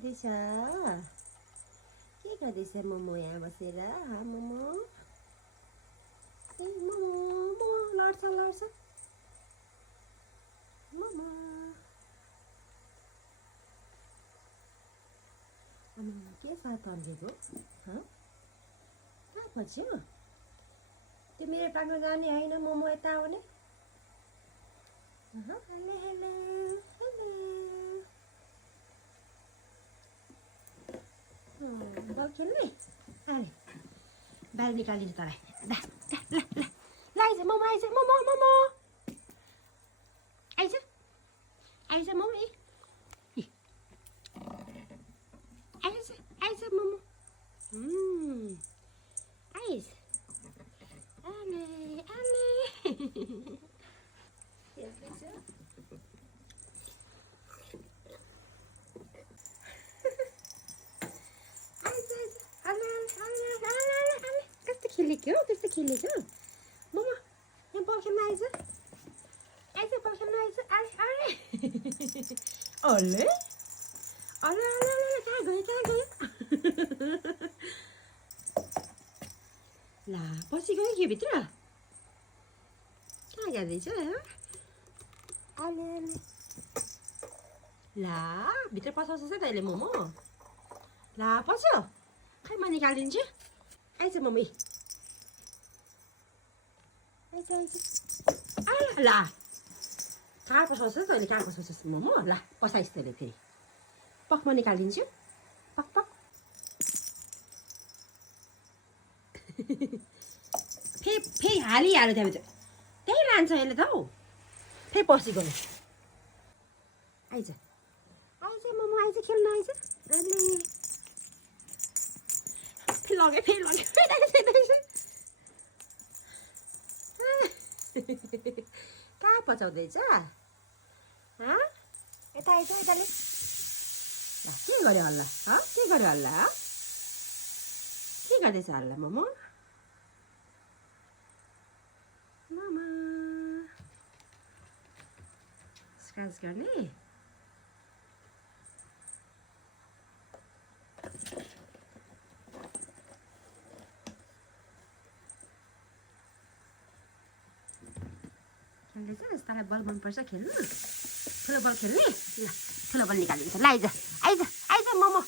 गर्दैछ के गर्दैछ मोमो यहाँ बसेर मोमो ए मोमो लड्छ मोमो अनि के छ तन्केको कहाँ पछ्यो त्यो मेरो टाक्न जाने होइन मोमो यता आउने हेलो हेलो बल खेल्ने अरे बाहिर निकालिदिनु तँलाई ल आइज मोमो आइज मोमो आइज मोमो आइज मोमो आइज ale कस्तो खेलेको मोमो यहाँ बल खेल्न आइज बल खेल्न आइज अरे कहाँ गयो ला पछि गयो के भित्र कहाँ जाँदैछ ला भित्र पसाउँछ तैँले मोमो ला पस्यो खै म निकालिदिन्छु आइज मम्मी आइज ला कहाँ पसाउँछ तैँले कहाँ पसाउँछस् मोमो ला पसाइस् तैँले फेरि पक म निकालिदिन्छु पक फेरि हालिहाल्यो त्यहाँभित्र त्यही लान्छ यसले त हौ फेरि पर्सि गयो आइज मोमो आइज खेल्न आइज फेरि लग्यो कहाँ पचाउँदैछ यता आइज यताले के गर्यो हल्ला के गर्दैछ हल्ला मोमो स्क्रच गर्ने खेल्दैछस् तँलाई बल मनपर्छ खेल्नु ठुलो बल खेल्ने ल ठुलो बल निकालिदिन्छ ल आइज मोमो